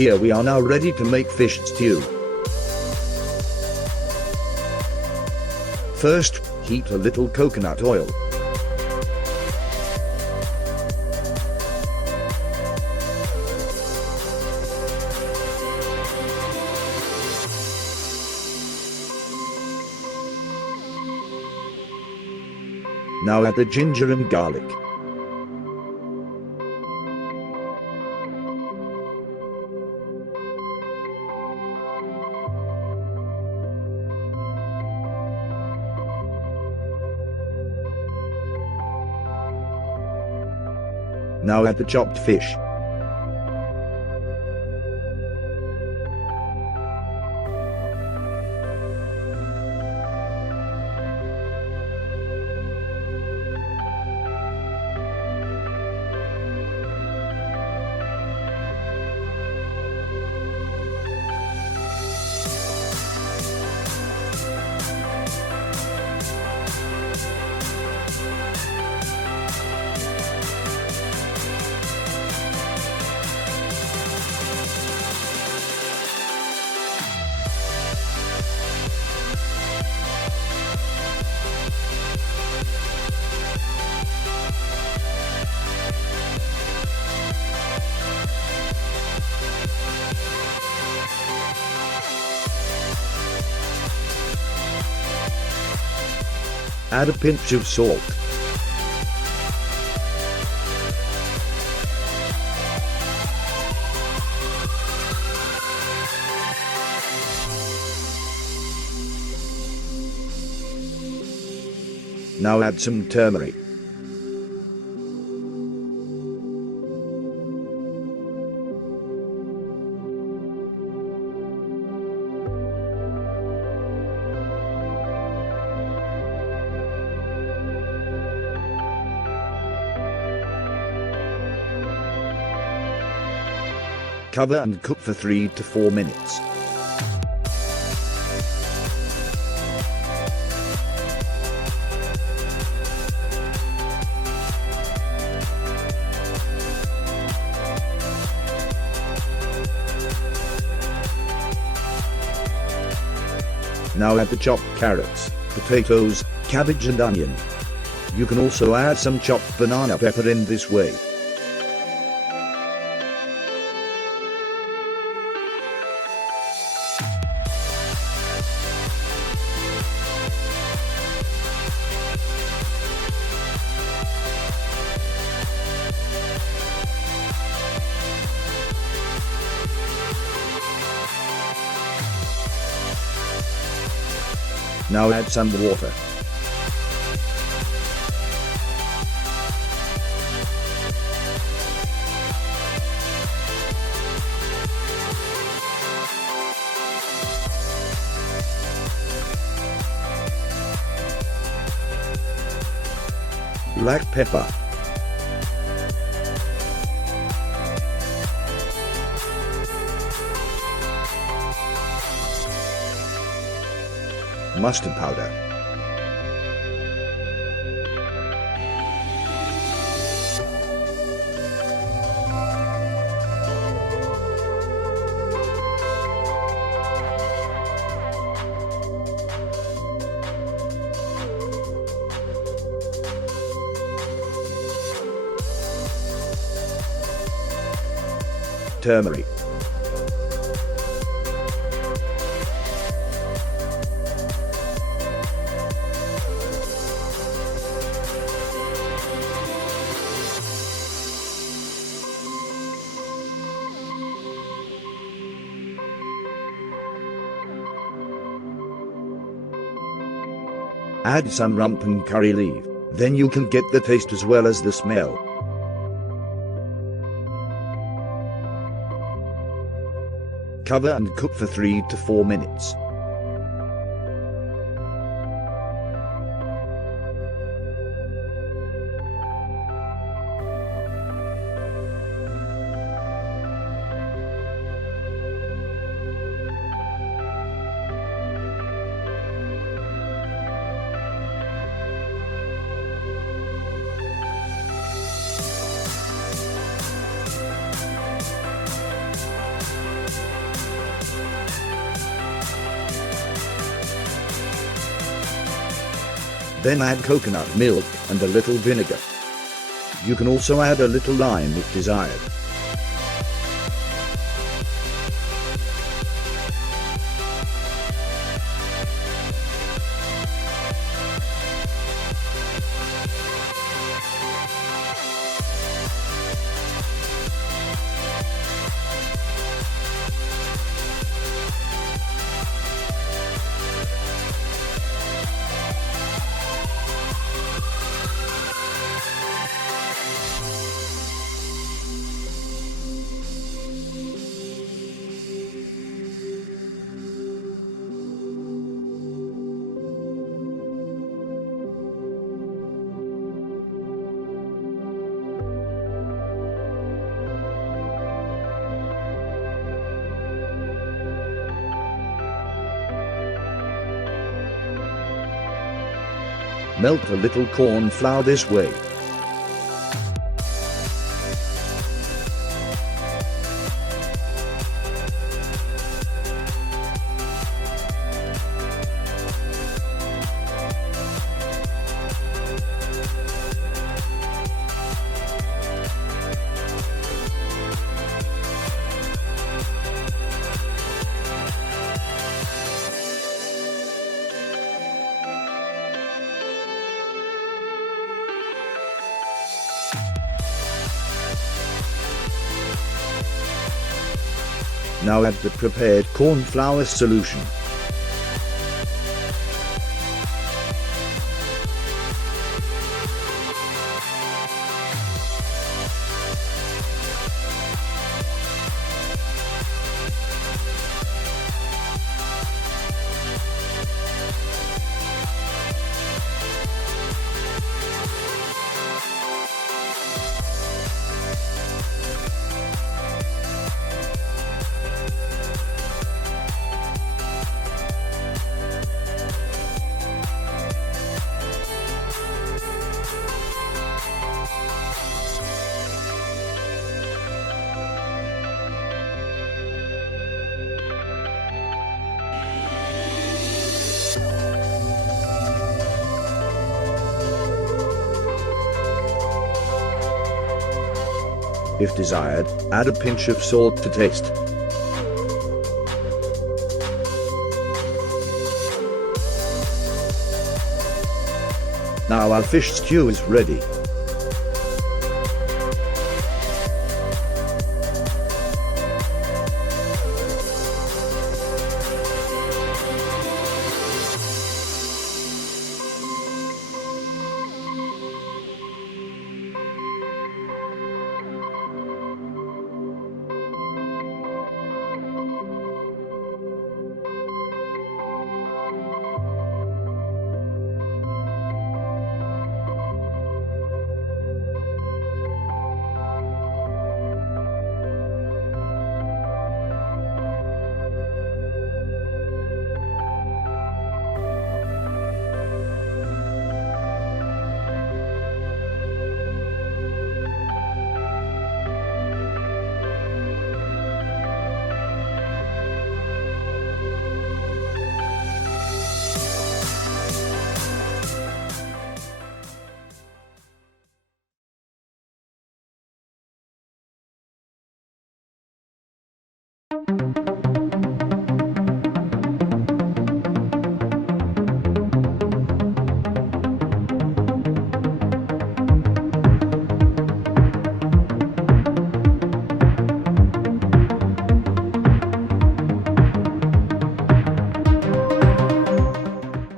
Here we are now ready to make fish stew. First, heat a little coconut oil. Now add the ginger and garlic. Now add the chopped fish. Add a pinch of salt. Now add some turmeric. Cover and cook for 3 to 4 minutes. Now add the chopped carrots, potatoes, cabbage and onion. You can also add some chopped banana pepper in this way. Now add some water. Black pepper. Mustard powder. Turmeric. Add some rump and curry leaf, then you can get the taste as well as the smell. Cover and cook for 3 to 4 minutes. Then add coconut milk and a little vinegar. You can also add a little lime if desired. Melt a little corn flour this way. Now add the prepared corn flour solution. If desired, add a pinch of salt to taste. Now our fish stew is ready.